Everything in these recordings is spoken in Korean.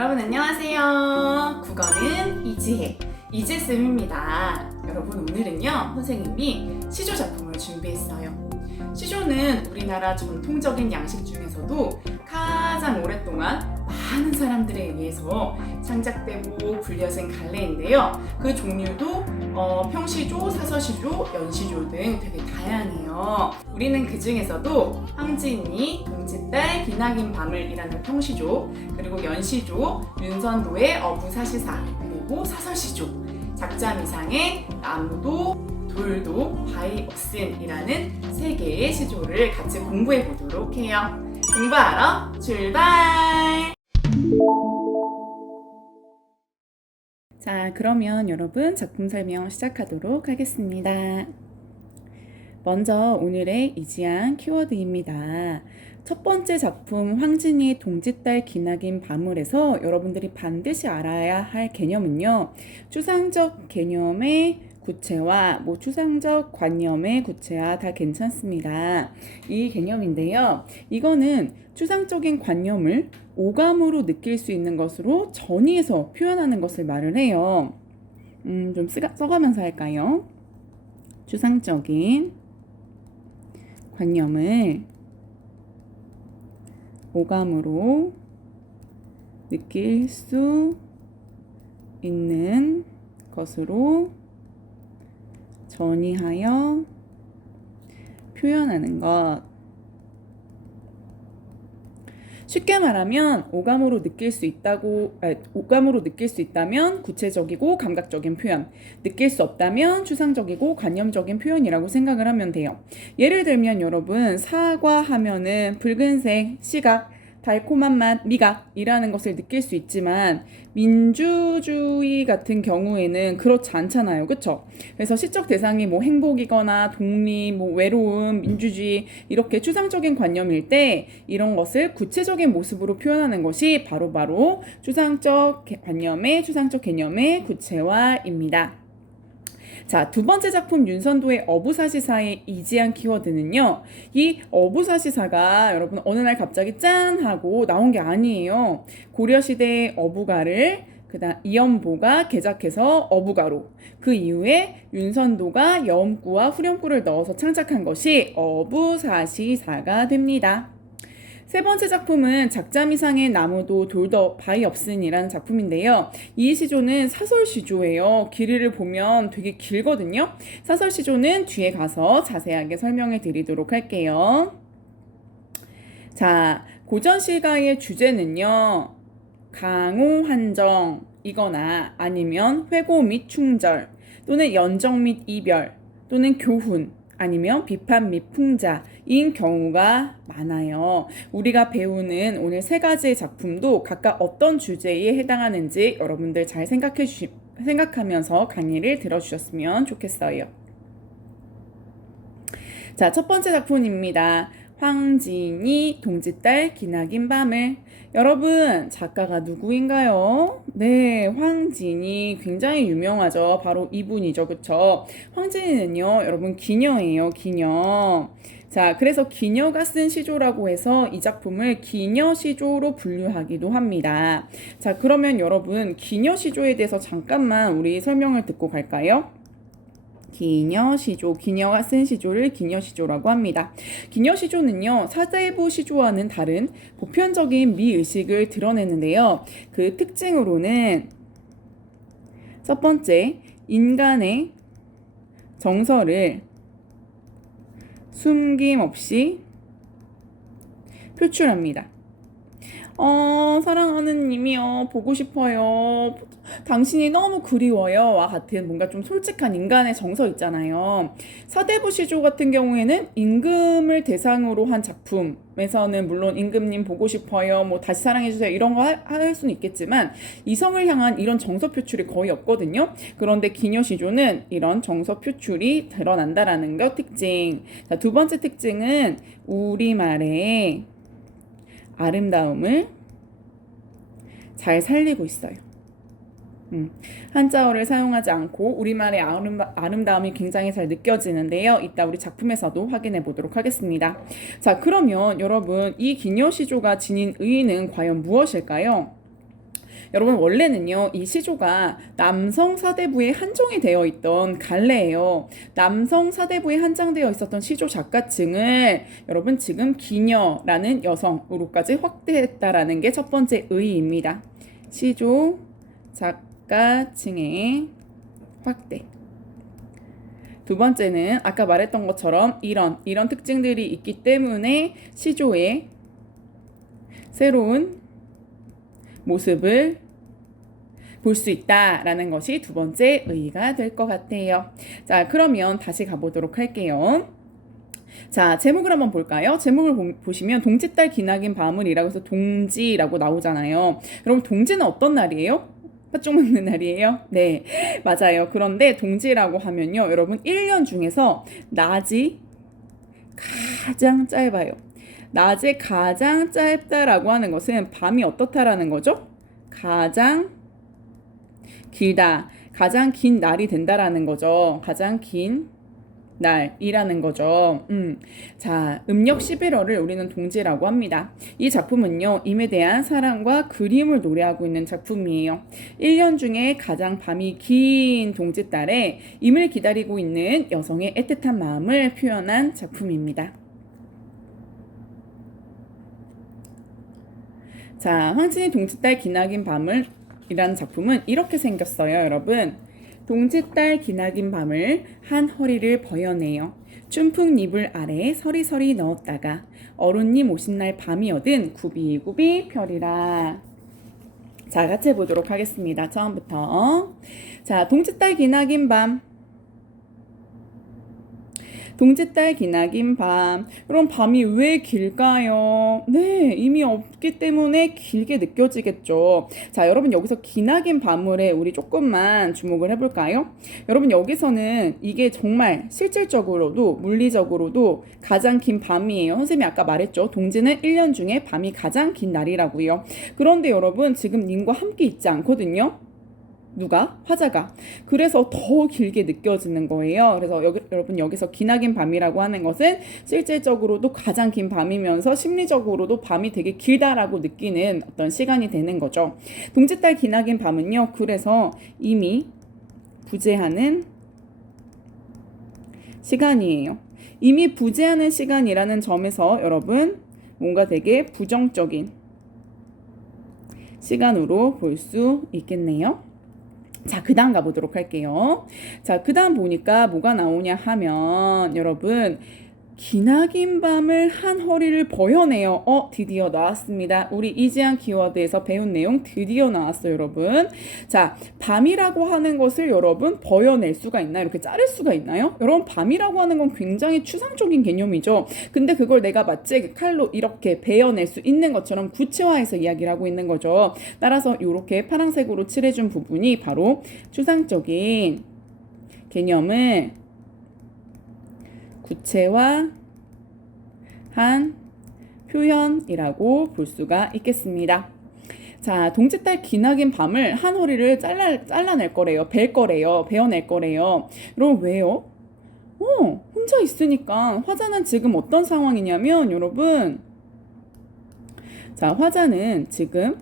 여러분 안녕하세요. 국어는 이지혜, 이지쌤입니다. 여러분 오늘은요 선생님이 시조 작품을 준비했어요. 시조는 우리나라 전통적인 양식 중에서도 가장 오랫동안 많은 사람들에 의해서 창작되고 불려진 갈래인데요. 그 종류도 평시조, 사서시조, 연시조 등 되게 다양해요. 우리는 그 중에서도 황진이, 동짓달, 기나긴 밤을이라는 평시조, 그리고 연시조, 윤선도의 어부사시사, 그리고 사서시조, 작자미상의 나무도, 돌도, 바이옥슨이라는 세 개의 시조를 같이 공부해 보도록 해요. 공부하러 출발! 자, 그러면 여러분 작품 설명 시작하도록 하겠습니다. 먼저 오늘의 이지한 키워드입니다. 첫 번째 작품 황진이의 동짓달 기나긴 밤을에서 여러분들이 반드시 알아야 할 개념은요. 추상적 개념의 구체화, 추상적 관념의 구체화 다 괜찮습니다. 이 개념인데요. 이거는 추상적인 관념을 오감으로 느낄 수 있는 것으로 전이해서 표현하는 것을 말을 해요. 좀 써가면서 할까요? 추상적인 관념을 오감으로 느낄 수 있는 것으로 전이하여 표현하는 것. 쉽게 말하면 오감으로 느낄 수 있다면 구체적이고 감각적인 표현, 느낄 수 없다면 추상적이고 관념적인 표현이라고 생각을 하면 돼요. 예를 들면 여러분 사과 하면은 붉은색, 시각, 달콤한 맛, 미각이라는 것을 느낄 수 있지만 민주주의 같은 경우에는 그렇지 않잖아요. 그쵸? 그래서 시적 대상이 행복이거나 독립, 외로움, 민주주의 이렇게 추상적인 관념일 때 이런 것을 구체적인 모습으로 표현하는 것이 바로 추상적 관념의 추상적 개념의 구체화입니다. 자, 두 번째 작품 윤선도의 어부사시사의 이지한 키워드는요. 이 어부사시사가 여러분 어느 날 갑자기 짠 하고 나온 게 아니에요. 고려시대의 어부가를 이연보가 개작해서 어부가로, 그 이후에 윤선도가 염구와 후렴구를 넣어서 창작한 것이 어부사시사가 됩니다. 세 번째 작품은 작자미상의 나무도 돌도 바이옥슨이라는 작품인데요. 이 시조는 사설시조예요. 길이를 보면 되게 길거든요. 사설시조는 뒤에 가서 자세하게 설명해 드리도록 할게요. 자, 고전시가의 주제는요. 강호한정이거나 아니면 회고 및 충절 또는 연정 및 이별 또는 교훈 아니면 비판 및 풍자인 경우가 많아요. 우리가 배우는 오늘 세 가지의 작품도 각각 어떤 주제에 해당하는지 여러분들 잘 생각하면서 강의를 들어주셨으면 좋겠어요. 자, 첫 번째 작품입니다. 황진이 동짓달 기나긴 밤을. 여러분 작가가 누구인가요? 네, 황진이 굉장히 유명하죠. 바로 이분이죠. 그쵸? 황진이는요 여러분 기녀예요. 기녀. 자, 그래서 기녀가 쓴 시조라고 해서 이 작품을 기녀시조로 분류하기도 합니다. 자, 그러면 여러분 기녀시조에 대해서 잠깐만 우리 설명을 듣고 갈까요? 기녀시조, 기녀가 쓴 시조를 기녀시조라고 합니다. 기녀시조는요, 사대부 시조와는 다른 보편적인 미의식을 드러내는데요. 그 특징으로는 첫 번째, 인간의 정서를 숨김없이 표출합니다. 사랑하는 님이요, 보고 싶어요, 당신이 너무 그리워요 와 같은 뭔가 좀 솔직한 인간의 정서 있잖아요. 사대부 시조 같은 경우에는 임금을 대상으로 한 작품에서는 물론 임금님 보고 싶어요, 다시 사랑해주세요 이런 거 할 수는 있겠지만 이성을 향한 이런 정서 표출이 거의 없거든요. 그런데 기녀시조는 이런 정서 표출이 드러난다라는 것 특징. 자, 두 번째 특징은 우리말의 아름다움을 잘 살리고 있어요. 한자어를 사용하지 않고 우리말의 아름다움이 굉장히 잘 느껴지는데요. 이따 우리 작품에서도 확인해 보도록 하겠습니다. 자, 그러면 여러분 이 기녀시조가 지닌 의의는 과연 무엇일까요? 여러분 원래는요 이 시조가 남성 사대부에 한정이 되어 있던 갈래예요. 남성 사대부에 한정되어 있었던 시조 작가층을 여러분 지금 기녀라는 여성으로까지 확대했다라는 게 첫 번째 의의입니다. 시조 작가층의 확대. 두 번째는 아까 말했던 것처럼 이런 특징들이 있기 때문에 시조의 새로운 모습을 볼 수 있다라는 것이 두 번째 의의가 될 것 같아요. 자, 그러면 다시 가보도록 할게요. 자, 제목을 한번 볼까요? 제목을 보시면 동짓달 기나긴 밤을이라고 해서 동지라고 나오잖아요. 여러분 동지는 어떤 날이에요? 팥죽 먹는 날이에요? 네, 맞아요. 그런데 동지라고 하면요. 여러분 1년 중에서 낮이 가장 짧아요. 낮이 가장 짧다라고 하는 것은 밤이 어떻다라는 거죠? 가장 길다. 가장 긴 날이 된다라는 거죠. 가장 긴 날이라는 거죠. 자, 음력 11월을 우리는 동지라고 합니다. 이 작품은요, 임에 대한 사랑과 그리움을 노래하고 있는 작품이에요. 1년 중에 가장 밤이 긴 동짓달에 임을 기다리고 있는 여성의 애틋한 마음을 표현한 작품입니다. 자, 황진의 동짓달 기나긴 밤을 이라는 작품은 이렇게 생겼어요, 여러분. 동짓달 기나긴 밤을 한 허리를 버여내요. 춘풍이불 아래에 서리서리 넣었다가 어른님 오신 날 밤이어든 구비구비 펴리라. 자, 같이 해보도록 하겠습니다. 처음부터. 자, 동짓달 기나긴 밤. 동짓달 기나긴 밤. 그럼 밤이 왜 길까요? 네, 이미 없기 때문에 길게 느껴지겠죠. 자, 여러분 여기서 기나긴 밤을에 우리 조금만 주목을 해볼까요? 여러분 여기서는 이게 정말 실질적으로도 물리적으로도 가장 긴 밤이에요. 선생님이 아까 말했죠. 동지는 1년 중에 밤이 가장 긴 날이라고요. 그런데 여러분 지금 님과 함께 있지 않거든요. 누가? 화자가. 그래서 더 길게 느껴지는 거예요. 그래서 여러분 여기서 기나긴 밤이라고 하는 것은 실질적으로도 가장 긴 밤이면서 심리적으로도 밤이 되게 길다라고 느끼는 어떤 시간이 되는 거죠. 동짓달 기나긴 밤은요. 그래서 이미 부재하는 시간이에요. 이미 부재하는 시간이라는 점에서 여러분 뭔가 되게 부정적인 시간으로 볼 수 있겠네요. 자, 그 다음 가보도록 할게요. 자, 그 다음 보니까 뭐가 나오냐 하면 여러분 기나긴 밤을 한 허리를 버여내요. 드디어 나왔습니다. 우리 이지한 키워드에서 배운 내용 드디어 나왔어요, 여러분. 자, 밤이라고 하는 것을 여러분 버여낼 수가 있나요? 이렇게 자를 수가 있나요? 여러분 밤이라고 하는 건 굉장히 추상적인 개념이죠. 근데 그걸 내가 마치 칼로 이렇게 베어낼 수 있는 것처럼 구체화해서 이야기를 하고 있는 거죠. 따라서 이렇게 파란색으로 칠해준 부분이 바로 추상적인 개념을 구체화한 표현이라고 볼 수가 있겠습니다. 자, 동짓달 기나긴 밤을 한 허리를 잘라낼 거래요. 벨 거래요. 베어낼 거래요. 여러분 왜요? 혼자 있으니까. 화자는 지금 어떤 상황이냐면 여러분, 자, 화자는 지금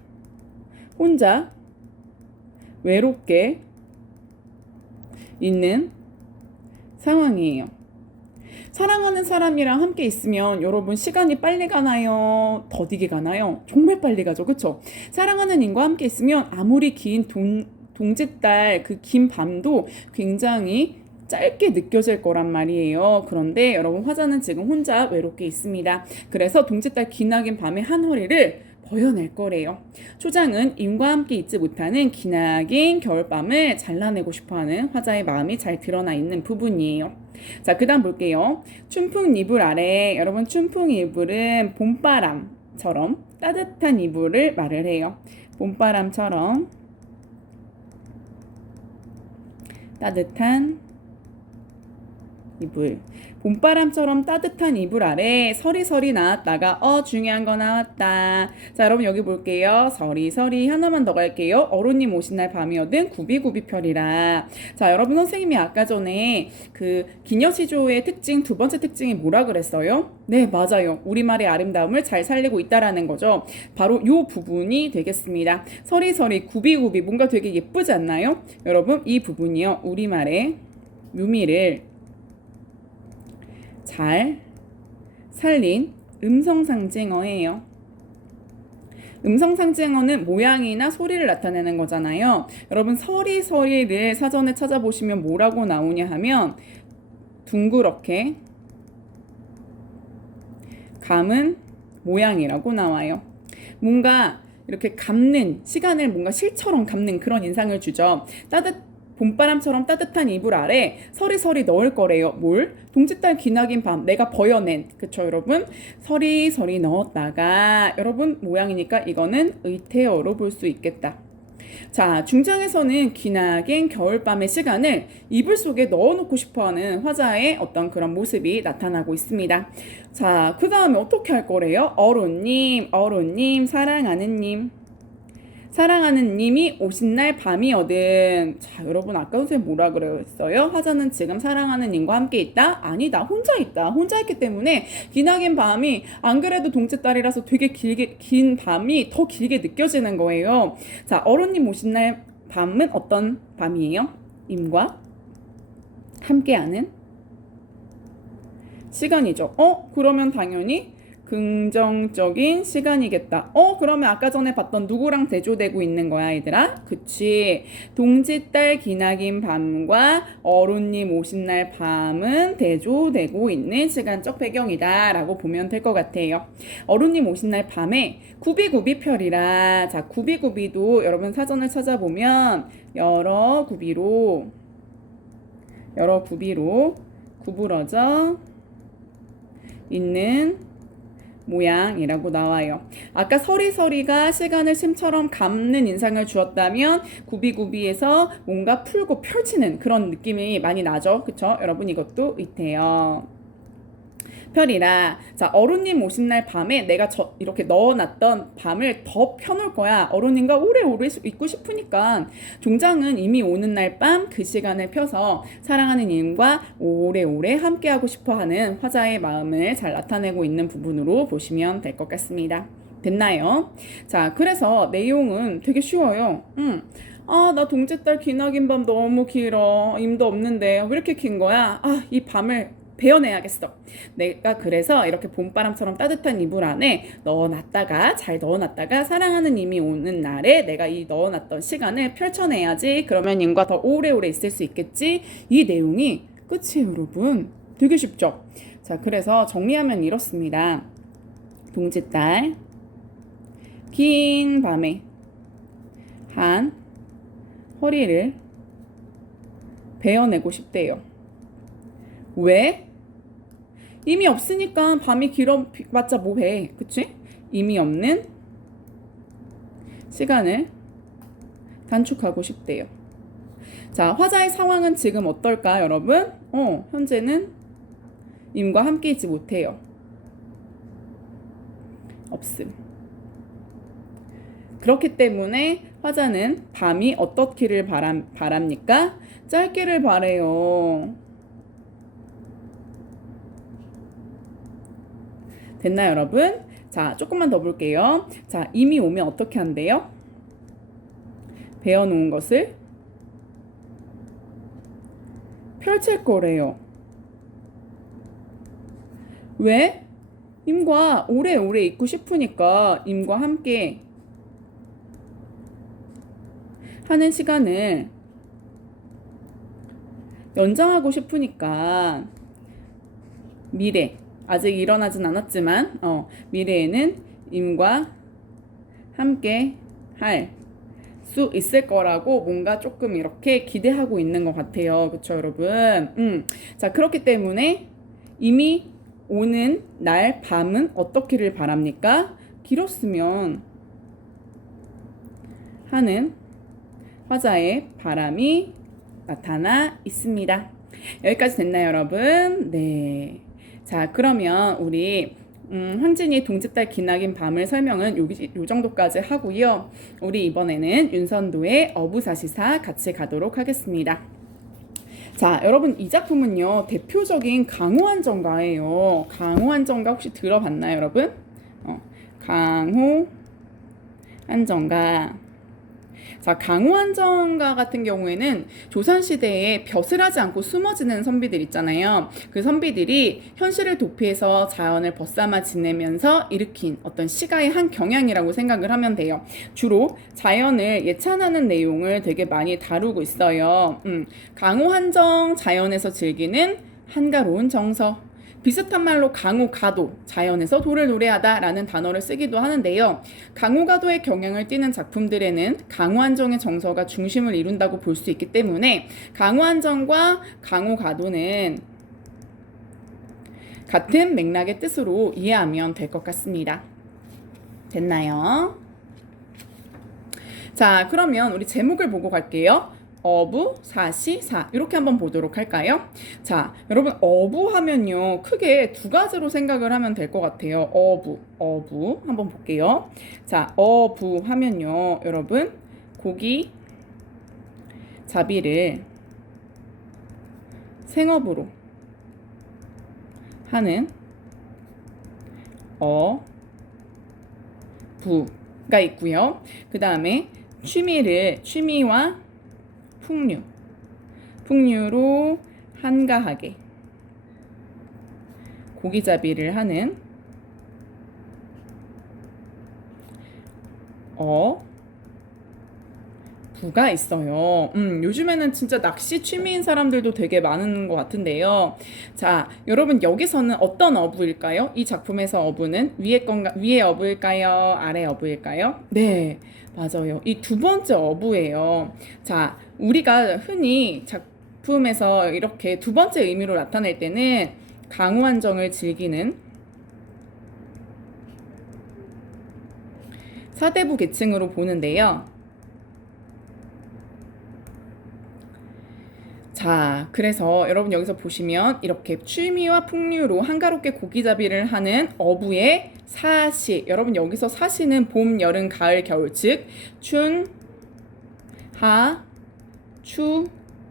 혼자 외롭게 있는 상황이에요. 사랑하는 사람이랑 함께 있으면 여러분 시간이 빨리 가나요? 더디게 가나요? 정말 빨리 가죠. 그쵸? 사랑하는 인과 함께 있으면 아무리 긴 동짓달 그 긴 밤도 굉장히 짧게 느껴질 거란 말이에요. 그런데 여러분 화자는 지금 혼자 외롭게 있습니다. 그래서 동짓달 기나긴 밤의 한 허리를 버여낼 거래요. 초장은 임과 함께 있지 못하는 기나긴 겨울밤을 잘라내고 싶어하는 화자의 마음이 잘 드러나 있는 부분이에요. 자, 그 다음 볼게요. 춘풍 이불 아래. 여러분 춘풍 이불은 봄바람처럼 따뜻한 이불을 말을 해요. 봄바람처럼 따뜻한 이불. 봄바람처럼 따뜻한 이불 아래 서리서리 나왔다가 중요한 거 나왔다. 자, 여러분 여기 볼게요. 서리서리 하나만 더 갈게요. 어른님 오신 날 밤이어든 구비구비별이라. 자, 여러분 선생님이 아까 전에 그 기녀시조의 특징 두 번째 특징이 뭐라 그랬어요? 네, 맞아요. 우리말의 아름다움을 잘 살리고 있다라는 거죠. 바로 요 부분이 되겠습니다. 서리서리 구비구비 뭔가 되게 예쁘지 않나요? 여러분 이 부분이요. 우리말의 묘미를 잘 살린 음성상징어예요. 음성상징어는 모양이나 소리를 나타내는 거잖아요. 여러분 서리서리를 사전에 찾아보시면 뭐라고 나오냐 하면 둥그렇게 감은 모양이라고 나와요. 뭔가 이렇게 감는 시간을 뭔가 실처럼 감는 그런 인상을 주죠. 봄바람처럼 따뜻한 이불 아래 서리서리 넣을 거래요. 뭘? 동짓달 기나긴 밤 내가 버여낸, 그쵸 여러분? 서리서리 넣었다가 여러분 모양이니까 이거는 의태어로 볼 수 있겠다. 자, 중장에서는 기나긴 겨울밤의 시간을 이불 속에 넣어놓고 싶어하는 화자의 어떤 그런 모습이 나타나고 있습니다. 자, 그 다음에 어떻게 할 거래요? 어른님, 사랑하는 님. 사랑하는 님이 오신 날 밤이거든. 자, 여러분 아까 선생님 뭐라 그랬어요? 화자는 지금 사랑하는 님과 함께 있다? 아니, 나 혼자 있다. 혼자 있기 때문에 기나긴 밤이 안 그래도 동짓달이라서 되게 긴 밤이 더 길게 느껴지는 거예요. 자, 어른님 오신 날 밤은 어떤 밤이에요? 님과 함께하는 시간이죠. 그러면 당연히 긍정적인 시간이겠다. 그러면 아까 전에 봤던 누구랑 대조되고 있는 거야, 얘들아? 그치. 동짓달 기나긴 밤과 어른님 오신 날 밤은 대조되고 있는 시간적 배경이다 라고 보면 될 것 같아요. 어른님 오신 날 밤에 구비구비별이라. 자, 구비구비도 여러분 사전을 찾아보면 여러 구비로 구부러져 있는 모양이라고 나와요. 아까 서리서리가 시간을 심처럼 감는 인상을 주었다면 구비구비에서 뭔가 풀고 펼치는 그런 느낌이 많이 나죠. 그쵸? 여러분 이것도 의태어. 별이라. 자, 어른님 오신 날 밤에 내가 이렇게 넣어놨던 밤을 더 펴놓을 거야. 어른님과 오래오래 있고 싶으니까 종장은 이미 오는 날 밤 그 시간을 펴서 사랑하는 님과 오래오래 함께하고 싶어하는 화자의 마음을 잘 나타내고 있는 부분으로 보시면 될 것 같습니다. 됐나요? 자, 그래서 내용은 되게 쉬워요. 나 동짓달 기나긴 밤 너무 길어. 임도 없는데 왜 이렇게 긴 거야? 이 밤을 베어내야겠어. 내가 그래서 이렇게 봄바람처럼 따뜻한 이불 안에 잘 넣어놨다가 사랑하는 님이 오는 날에 내가 이 넣어놨던 시간을 펼쳐내야지. 그러면 님과 더 오래오래 있을 수 있겠지. 이 내용이 끝이에요, 여러분. 되게 쉽죠? 자, 그래서 정리하면 이렇습니다. 동짓달 긴 밤에 한 허리를 베어내고 싶대요. 왜? 이미 없으니까 밤이 길어봤자 뭐해, 그치? 이미 없는 시간을 단축하고 싶대요. 자, 화자의 상황은 지금 어떨까, 여러분? 현재는 임과 함께 있지 못해요. 없음. 그렇기 때문에 화자는 밤이 어떻기를 바랍니까? 짧기를 바래요. 됐나요, 여러분? 자, 조금만 더 볼게요. 자, 이미 오면 어떻게 한대요? 베어놓은 것을 펼칠 거래요. 왜? 임과 오래오래 있고 싶으니까 임과 함께 하는 시간을 연장하고 싶으니까 미래, 아직 일어나진 않았지만 미래에는 임과 함께 할 수 있을 거라고 뭔가 조금 이렇게 기대하고 있는 것 같아요. 그쵸, 여러분? 자, 그렇기 때문에 이미 오는 날 밤은 어떻기를 바랍니까? 길었으면 하는 화자의 바람이 나타나 있습니다. 여기까지 됐나요, 여러분? 네. 자, 그러면 우리 헌진이 동짓달 기나긴 밤을 설명은 요 정도까지 하고요. 우리 이번에는 윤선도의 어부사시사 같이 가도록 하겠습니다. 자, 여러분 이 작품은요. 대표적인 강호한정가예요. 강호한정가 혹시 들어봤나요, 여러분? 강호한정가. 자, 강호한정가 같은 경우에는 조선시대에 벼슬 하지 않고 숨어지는 선비들 있잖아요. 그 선비들이 현실을 도피해서 자연을 벗삼아 지내면서 일으킨 어떤 시가의 한 경향이라고 생각을 하면 돼요. 주로 자연을 예찬하는 내용을 되게 많이 다루고 있어요. 강호한정 자연에서 즐기는 한가로운 정서. 비슷한 말로 강호가도, 자연에서 도를 노래하다 라는 단어를 쓰기도 하는데요. 강호가도의 경향을 띠는 작품들에는 강호한정의 정서가 중심을 이룬다고 볼 수 있기 때문에 강호한정과 강호가도는 같은 맥락의 뜻으로 이해하면 될 것 같습니다. 됐나요? 자, 그러면 우리 제목을 보고 갈게요. 어부사시사 이렇게 한번 보도록 할까요? 자, 여러분 어부 하면요 크게 두 가지로 생각을 하면 될 것 같아요. 어부 한번 볼게요. 자, 어부 하면요 여러분 고기 잡이를 생업으로 하는 어부가 있고요. 그 다음에 취미와 풍류로 한가하게 고기잡이를 하는 부가 있어요. 요즘에는 진짜 낚시 취미인 사람들도 되게 많은 것 같은데요. 자, 여러분 여기서는 어떤 어부일까요? 이 작품에서 어부는 위에 어부일까요? 아래 어부일까요? 네, 맞아요. 이 두 번째 어부예요. 자, 우리가 흔히 작품에서 이렇게 두 번째 의미로 나타낼 때는 강호한정을 즐기는 사대부 계층으로 보는데요. 자, 그래서 여러분 여기서 보시면 이렇게 취미와 풍류로 한가롭게 고기잡이를 하는 어부의 사시. 여러분 여기서 사시는 봄, 여름, 가을, 겨울 즉 춘, 하, 추,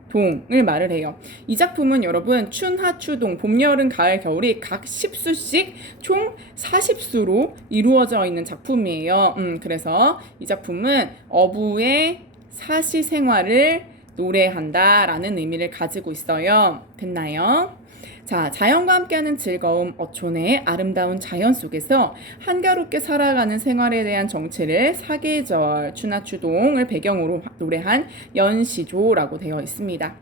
동을 말을 해요. 이 작품은 여러분 춘, 하, 추, 동, 봄, 여름, 가을, 겨울이 각 10수씩 총 40수로 이루어져 있는 작품이에요. 그래서 이 작품은 어부의 사시 생활을 노래한다라는 의미를 가지고 있어요. 됐나요? 자, 자연과 함께하는 즐거움, 어촌의 아름다운 자연 속에서 한가롭게 살아가는 생활에 대한 정체를 사계절, 추나 추동을 배경으로 노래한 연시조라고 되어 있습니다.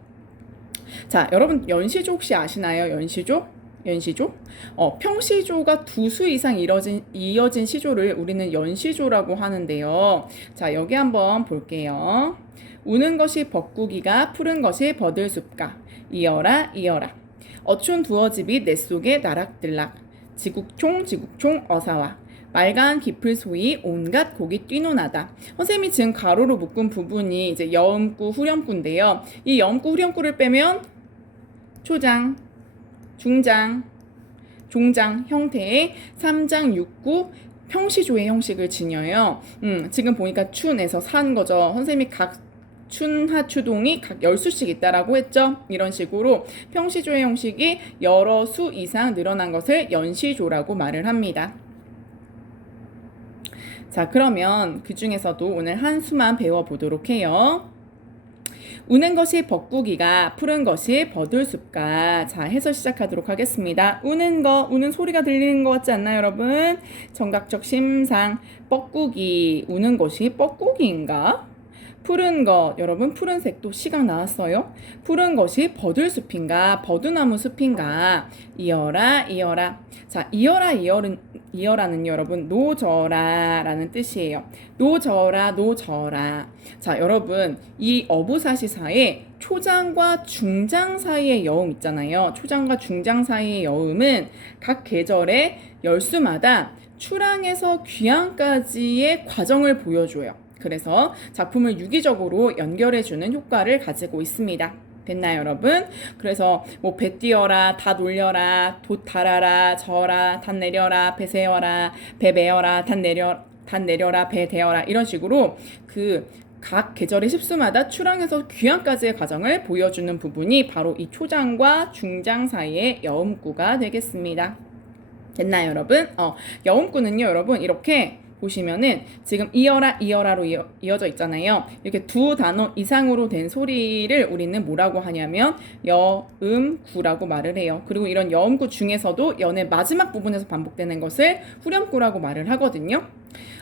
자, 여러분 연시조 혹시 아시나요? 연시조? 평시조가 두 수 이상 이어진 시조를 우리는 연시조라고 하는데요. 자, 여기 한번 볼게요. 우는 것이 벚구기가 푸른 것이 버들숲가 이어라 어촌 두어 집이 내 속에 나락들락 지국총 어사와 말간 깊을 소이 온갖 곡이 뛰노나다. 선생님이 지금 가로로 묶은 부분이 이제 여음구 후렴구인데요. 이 여음구 후렴구를 빼면 초장, 중장, 종장 형태의 3장 6구 평시조의 형식을 지녀요. 지금 보니까 춘에서 산 거죠. 선생님이 각 춘하추동이 각 10수씩 있다라고 했죠. 이런 식으로 평시조의 형식이 여러 수 이상 늘어난 것을 연시조라고 말을 합니다. 자, 그러면 그 중에서도 오늘 한 수만 배워보도록 해요. 우는 것이 벚구기가 푸른 것이 버들숲가. 자, 해서 시작하도록 하겠습니다. 우는 소리가 들리는 것 같지 않나요, 여러분? 청각적 심상. 뻐꾸기, 우는 것이 뻐꾸기인가? 푸른 것, 여러분 푸른색도 시각 나왔어요. 푸른 것이 버들숲인가 버두나무 숲인가. 이어라. 자, 이어라는 여러분 노져라 라는 뜻이에요. 노져라. 자, 여러분 이 어부사시사의 초장과 중장 사이의 여음 있잖아요. 초장과 중장 사이의 여음은 각 계절의 열수마다 출항에서 귀향까지의 과정을 보여줘요. 그래서 작품을 유기적으로 연결해주는 효과를 가지고 있습니다. 됐나요, 여러분? 그래서 뭐 배 띄어라, 다 놀려라, 돛 달아라, 저어라, 단 내려라, 배 세워라, 배 메어라, 단 내려라, 배 대어라 이런 식으로 각 계절의 십수마다 출항에서 귀향까지의 과정을 보여주는 부분이 바로 이 초장과 중장 사이의 여음구가 되겠습니다. 됐나요, 여러분? 여음구는요, 여러분, 이렇게 보시면은 지금 이어라로 이어져 있잖아요. 이렇게 두 단어 이상으로 된 소리를 우리는 뭐라고 하냐면 여음구라고 말을 해요. 그리고 이런 여음구 중에서도 연의 마지막 부분에서 반복되는 것을 후렴구라고 말을 하거든요.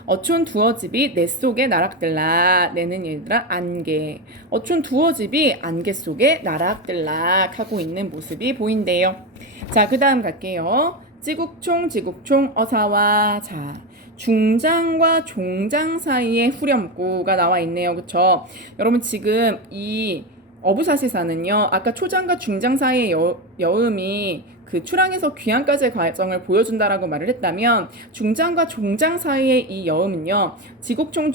어촌 두어집이 내 속에 나락들락. 내는 얘들아 안개. 어촌 두어집이 안개 속에 나락들락 하고 있는 모습이 보인대요. 자, 그 다음 갈게요. 지국총 어사와. 자, 중장과 종장 사이에 후렴구가 나와 있네요. 그쵸? 여러분 지금 이 어부사시사는요, 아까 초장과 중장 사이의 여음이 그 출항에서 귀향까지의 과정을 보여준다라고 말을 했다면, 중장과 종장 사이의 이 여음은요, 지국총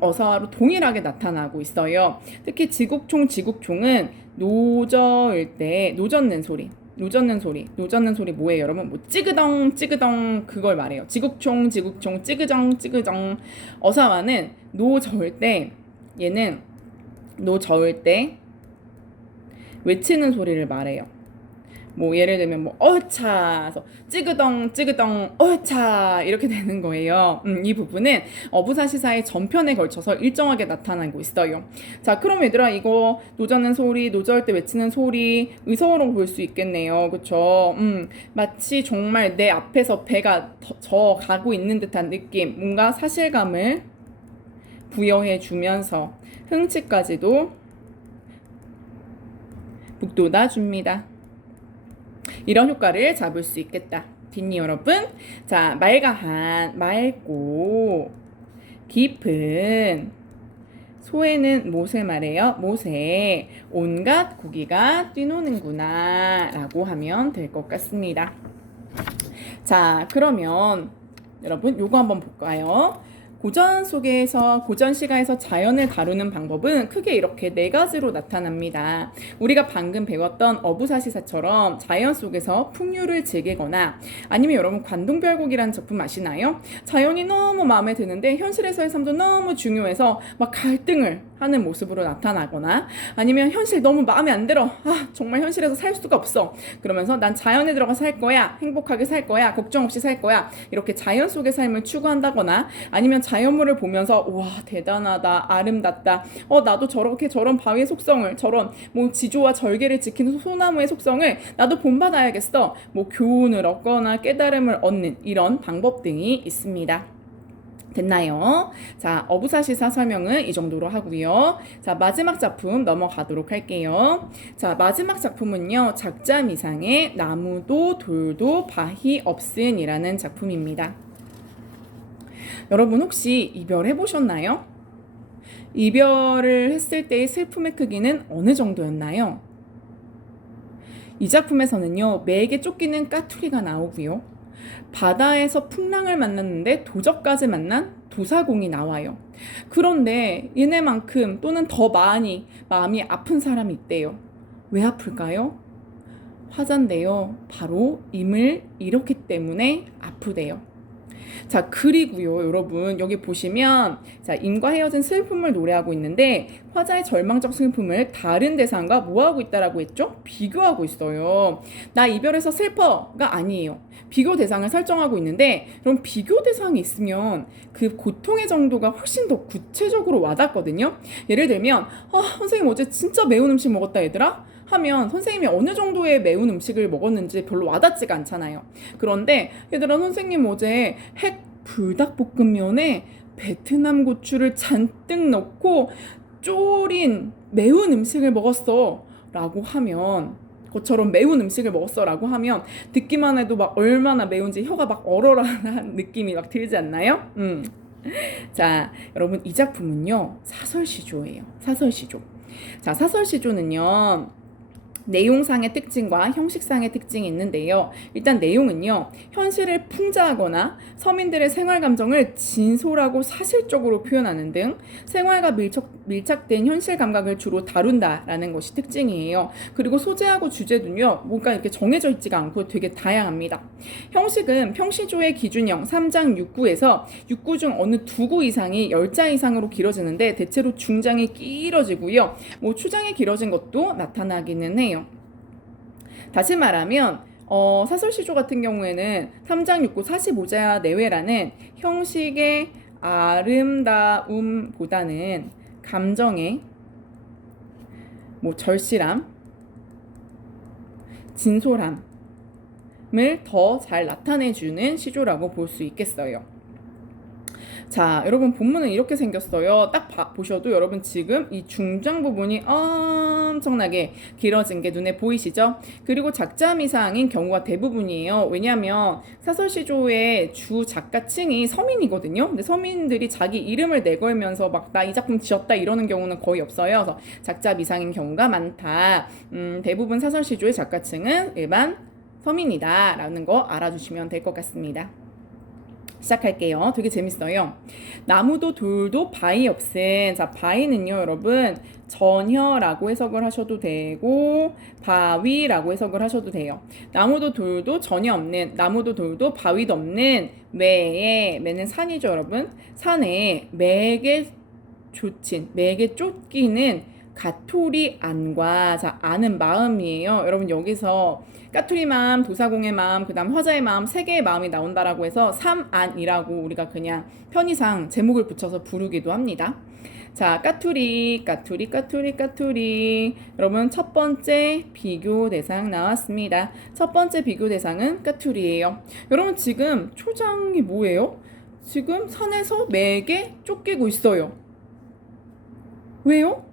어사와로 동일하게 나타나고 있어요. 특히 지국총은 노저을 때 노젓는 소리 뭐예요, 여러분? 뭐 찌그덩 그걸 말해요. 지국총 찌그정. 어사와는 얘는 노저을 때 외치는 소리를 말해요. 뭐 예를 들면 뭐 어차 찌그덩 어차 이렇게 되는 거예요. 이 부분은 어부사시사의 전편에 걸쳐서 일정하게 나타나고 있어요. 자, 그럼 얘들아, 이거 노젓는 소리, 노저을 때 외치는 소리 의성어로 볼 수 있겠네요. 그쵸? 마치 정말 내 앞에서 배가 저 가고 있는 듯한 느낌, 뭔가 사실감을 부여해 주면서 흥치까지도 북돋아 줍니다. 이런 효과를 잡을 수 있겠다. 됐니, 여러분? 자, 맑고 깊은 소에는 못을 말해요. 못에 온갖 고기가 뛰노는구나 라고 하면 될 것 같습니다. 자, 그러면 여러분 요거 한번 볼까요? 고전 시가에서 자연을 다루는 방법은 크게 이렇게 4가지로 나타납니다. 우리가 방금 배웠던 어부사시사처럼 자연 속에서 풍류를 즐기거나, 아니면 여러분 관동별곡이라는 작품 아시나요? 자연이 너무 마음에 드는데 현실에서의 삶도 너무 중요해서 막 갈등을 하는 모습으로 나타나거나, 아니면 현실 너무 마음에 안 들어, 정말 현실에서 살 수가 없어, 그러면서 난 자연에 들어가 살 거야, 행복하게 살 거야, 걱정 없이 살 거야, 이렇게 자연 속의 삶을 추구한다거나, 아니면 자연물을 보면서 와 대단하다, 아름답다, 나도 저런 바위의 속성을, 저런 뭐 지조와 절개를 지키는 소나무의 속성을 나도 본받아야겠어, 뭐 교훈을 얻거나 깨달음을 얻는 이런 방법 등이 있습니다. 됐나요? 자, 어부사시사 설명은 이 정도로 하고요. 자, 마지막 작품 넘어가도록 할게요. 자, 마지막 작품은요, 작자미상의 나무도 돌도 바히 없은이라는 작품입니다. 여러분 혹시 이별해 보셨나요? 이별을 했을 때의 슬픔의 크기는 어느 정도였나요? 이 작품에서는요, 매에게 쫓기는 까투리가 나오고요, 바다에서 풍랑을 만났는데 도적까지 만난 도사공이 나와요. 그런데 얘네만큼 또는 더 많이 마음이 아픈 사람이 있대요. 왜 아플까요? 화자인데요, 바로 임을 잃었기 때문에 아프대요. 자, 그리고요, 여러분 여기 보시면, 자, 임과 헤어진 슬픔을 노래하고 있는데, 화자의 절망적 슬픔을 다른 대상과 뭐하고 있다라고 했죠? 비교하고 있어요. 나 이별해서 슬퍼가 아니에요. 비교 대상을 설정하고 있는데, 그럼 비교 대상이 있으면 그 고통의 정도가 훨씬 더 구체적으로 와닿거든요. 예를 들면 선생님 어제 진짜 매운 음식 먹었다 얘들아? 하면 선생님이 어느 정도의 매운 음식을 먹었는지 별로 와닿지가 않잖아요. 그런데 얘들아, 선생님 어제 핵 불닭볶음면에 베트남 고추를 잔뜩 넣고 졸인 매운 음식을 먹었어 라고 하면, 그것처럼 매운 음식을 먹었어 라고 하면 듣기만 해도 막 얼마나 매운지 혀가 막 얼얼한 느낌이 막 들지 않나요? 자, 여러분 이 작품은요, 사설시조예요. 사설시조. 자, 사설시조는요, 내용상의 특징과 형식상의 특징이 있는데요. 일단 내용은요, 현실을 풍자하거나 서민들의 생활 감정을 진솔하고 사실적으로 표현하는 등 생활과 밀착된 현실 감각을 주로 다룬다라는 것이 특징이에요. 그리고 소재하고 주제도요, 뭔가 이렇게 정해져 있지가 않고 되게 다양합니다. 형식은 평시조의 기준형 3장 6구에서 6구 중 어느 2구 이상이 10자 이상으로 길어지는데 대체로 중장이 길어지고요. 뭐 추장이 길어진 것도 나타나기는 해요. 다시 말하면 사설시조 같은 경우에는 3장 6구 45자 내외라는 형식의 아름다움보다는 감정의 뭐 절실함, 진솔함을 더 잘 나타내주는 시조라고 볼 수 있겠어요. 자, 여러분 본문은 이렇게 생겼어요. 딱 보셔도 여러분 지금 이 중장 부분이 엄청나게 길어진 게 눈에 보이시죠? 그리고 작자미상인 경우가 대부분이에요. 왜냐하면 사설시조의 주 작가층이 서민이거든요. 근데 서민들이 자기 이름을 내걸면서 막 나 이 작품 지었다 이러는 경우는 거의 없어요. 그래서 작자미상인 경우가 많다. 대부분 사설시조의 작가층은 일반 서민이다 라는 거 알아주시면 될 것 같습니다. 시작할게요. 되게 재밌어요. 나무도 돌도 바위 없음. 자, 바위는요, 여러분, 전혀라고 해석을 하셔도 되고, 바위라고 해석을 하셔도 돼요. 나무도 돌도 전혀 없는, 나무도 돌도 바위도 없는 매에, 매는 산이죠, 여러분. 산에 매게 쫓친, 매게 쫓기는 가토리 안과, 자, 아는 마음이에요. 여러분, 여기서 까투리 마음, 도사공의 마음, 그 다음 화자의 마음, 세 개의 마음이 나온다라고 해서 삼안이라고 우리가 그냥 편의상 제목을 붙여서 부르기도 합니다. 자, 까투리. 여러분 첫 번째 비교 대상 나왔습니다. 첫 번째 비교 대상은 까투리예요. 여러분 지금 초장이 뭐예요? 지금 산에서 매게 쫓기고 있어요. 왜요?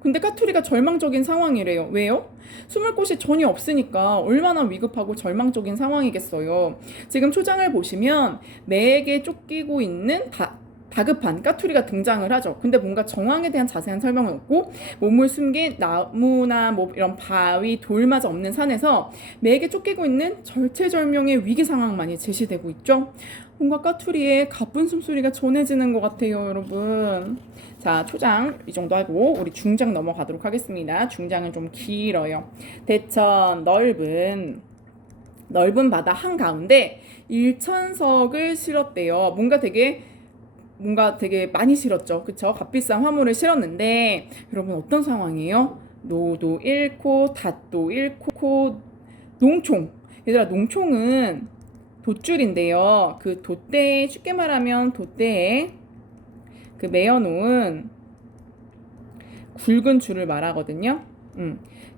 근데 까투리가 절망적인 상황이래요. 왜요? 숨을 곳이 전혀 없으니까 얼마나 위급하고 절망적인 상황이겠어요. 지금 초장을 보시면 매에게 쫓기고 있는 다급한 까투리가 등장을 하죠. 근데 뭔가 정황에 대한 자세한 설명은 없고 몸을 숨긴 나무나 뭐 이런 바위, 돌마저 없는 산에서 매에게 쫓기고 있는 절체절명의 위기 상황만이 제시되고 있죠. 뭔가 까투리의 가쁜 숨소리가 전해지는 것 같아요, 여러분. 자, 초장 이 정도 하고 우리 중장 넘어가도록 하겠습니다. 중장은 좀 길어요. 대천 넓은 바다 한가운데 일천석을 실었대요. 뭔가 되게 많이 실었죠. 그쵸? 값비싼 화물을 실었는데 여러분 어떤 상황이에요? 노도 잃고 닷도 잃고 농총. 얘들아, 농총은 돛줄인데요. 그 돛대에, 쉽게 말하면 돛대에 그 매어놓은 굵은 줄을 말하거든요.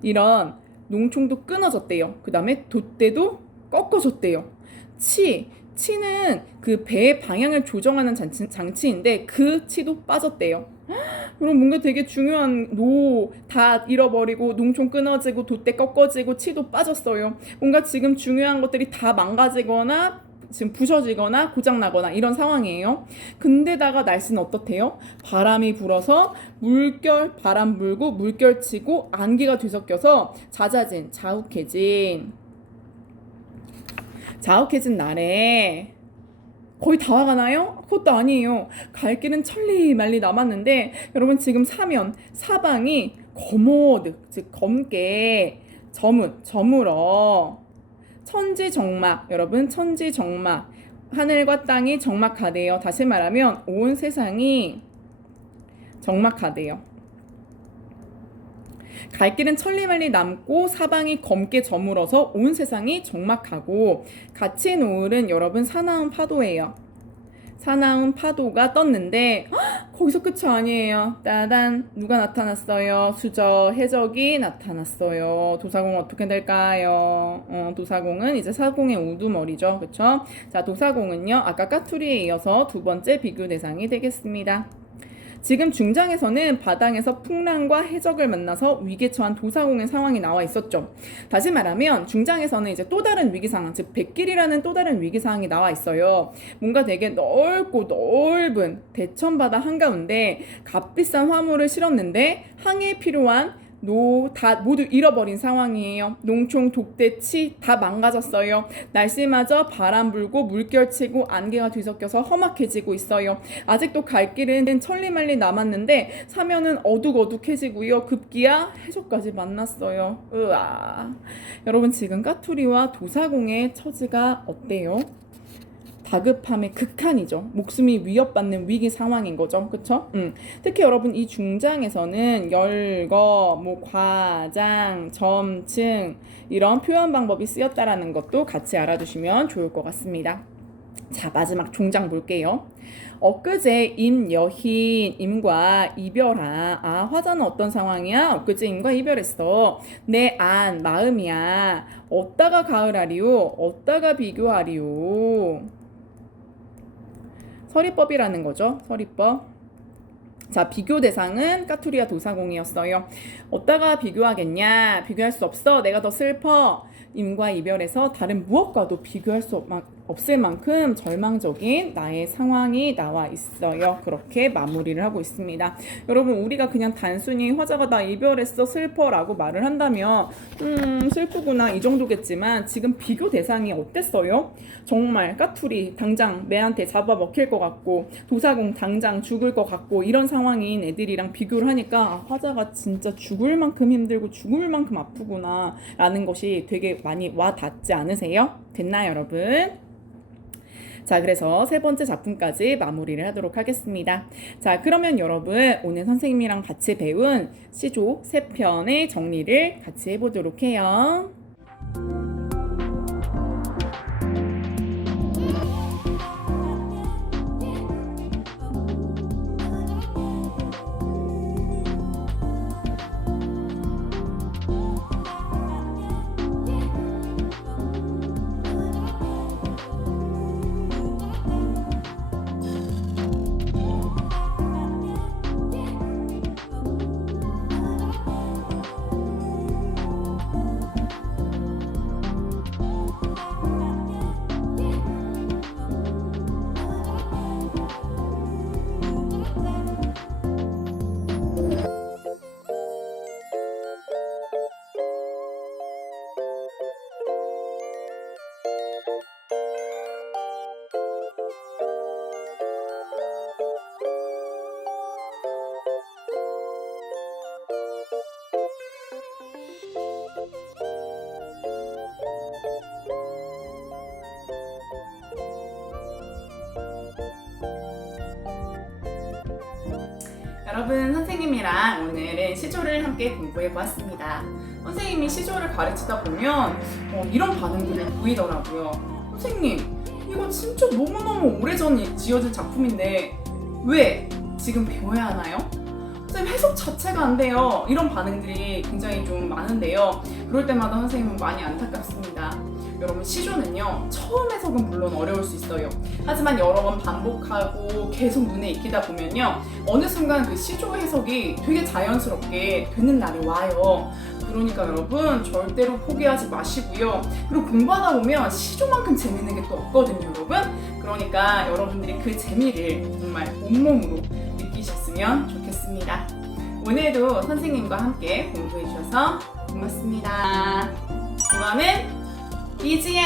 이런 농총도 끊어졌대요. 그 다음에 돛대도 꺾어졌대요. 치는 그 배의 방향을 조정하는 장치인데 그 치도 빠졌대요. 그럼 뭔가 되게 중요한 다 잃어버리고 농총 끊어지고 돛대 꺾어지고 치도 빠졌어요. 뭔가 지금 중요한 것들이 다 망가지거나 지금 부서지거나 고장나거나 이런 상황이에요. 근데다가 날씨는 어떻대요? 바람이 불어서 바람 불고 물결 치고 안개가 뒤섞여서 자욱해진 날에 거의 다 와가나요? 그것도 아니에요. 갈 길은 천리만리 남았는데 여러분 지금 사방이 거모득, 즉 검게 저물어 천지정막, 여러분 천지정막, 하늘과 땅이 정막하대요. 다시 말하면 온 세상이 정막하대요. 갈 길은 천리만리 남고 사방이 검게 저물어서 온 세상이 적막하고 같이 노을은 여러분 사나운 파도예요. 사나운 파도가 떴는데 거기서 끝이 아니에요. 따단, 누가 나타났어요? 수저, 해적이 나타났어요. 도사공 어떻게 될까요? 도사공은 이제 사공의 우두머리죠. 그쵸? 자, 도사공은요 아까 까투리에 이어서 두 번째 비교 대상이 되겠습니다. 지금 중장에서는 바닥에서 풍랑과 해적을 만나서 위기에 처한 도사공의 상황이 나와 있었죠. 다시 말하면 중장에서는 이제 또 다른 위기 상황, 즉 백길이라는 또 다른 위기 상황이 나와 있어요. 뭔가 되게 넓고 넓은 대천 바다 한가운데 값비싼 화물을 실었는데 항해에 필요한 다 모두 잃어버린 상황이에요. 농총, 독대치 다 망가졌어요. 날씨마저 바람 불고 물결치고 안개가 뒤섞여서 험악해지고 있어요. 아직도 갈 길은 천리만리 남았는데 사면은 어둑어둑해지고요. 급기야 해적까지 만났어요. 으아. 여러분 지금 까투리와 도사공의 처지가 어때요? 다급함의 극한이죠. 목숨이 위협받는 위기 상황인 거죠. 그쵸? 특히 여러분 이 중장에서는 열거, 과장, 점층 이런 표현 방법이 쓰였다라는 것도 같이 알아두시면 좋을 것 같습니다. 자, 마지막 종장 볼게요. 엊그제 임여흰 임과 이별하. 화자는 어떤 상황이야? 엊그제 임과 이별했어. 내 안 마음이야. 어디다가 가을하리요? 어디다가 비교하리요? 서리법이라는 거죠. 서리법. 자, 비교 대상은 까투리와 도사공이었어요. 어디다가 비교하겠냐? 비교할 수 없어. 내가 더 슬퍼. 임과 이별에서 다른 무엇과도 비교할 수 없을 만큼 절망적인 나의 상황이 나와 있어요. 그렇게 마무리를 하고 있습니다. 여러분 우리가 그냥 단순히 화자가 나 이별했어 슬퍼 라고 말을 한다면 슬프구나 이 정도겠지만 지금 비교 대상이 어땠어요? 정말 까투리 당장 매한테 잡아먹힐 것 같고 도사공 당장 죽을 것 같고 이런 상황인 애들이랑 비교를 하니까 화자가 진짜 죽을 만큼 힘들고 죽을 만큼 아프구나 라는 것이 되게 많이 와 닿지 않으세요? 됐나요 여러분? 자, 그래서 세 번째 작품까지 마무리를 하도록 하겠습니다. 자, 그러면 여러분 오늘 선생님이랑 같이 배운 시조 3편의 정리를 같이 해보도록 해요. 여러분 선생님이랑 오늘은 시조를 함께 공부해보았습니다. 선생님이 시조를 가르치다 보면 이런 반응들을 보이더라고요. 선생님 이거 진짜 너무너무 오래전에 지어진 작품인데 왜 지금 배워야 하나요? 선생님 해석 자체가 안 돼요. 이런 반응들이 굉장히 좀 많은데요. 그럴 때마다 선생님은 많이 안타깝습니다. 여러분 시조는요 처음 해석은 물론 어려울 수 있어요. 하지만 여러 번 반복하고 계속 눈에 익히다 보면요 어느 순간 그 시조 해석이 되게 자연스럽게 되는 날이 와요. 그러니까 여러분 절대로 포기하지 마시고요. 그리고 공부하다 보면 시조만큼 재밌는 게 또 없거든요 여러분. 그러니까 여러분들이 그 재미를 정말 온몸으로 느끼셨으면 좋겠습니다. 오늘도 선생님과 함께 공부해 주셔서 고맙습니다. 이거는 이지혜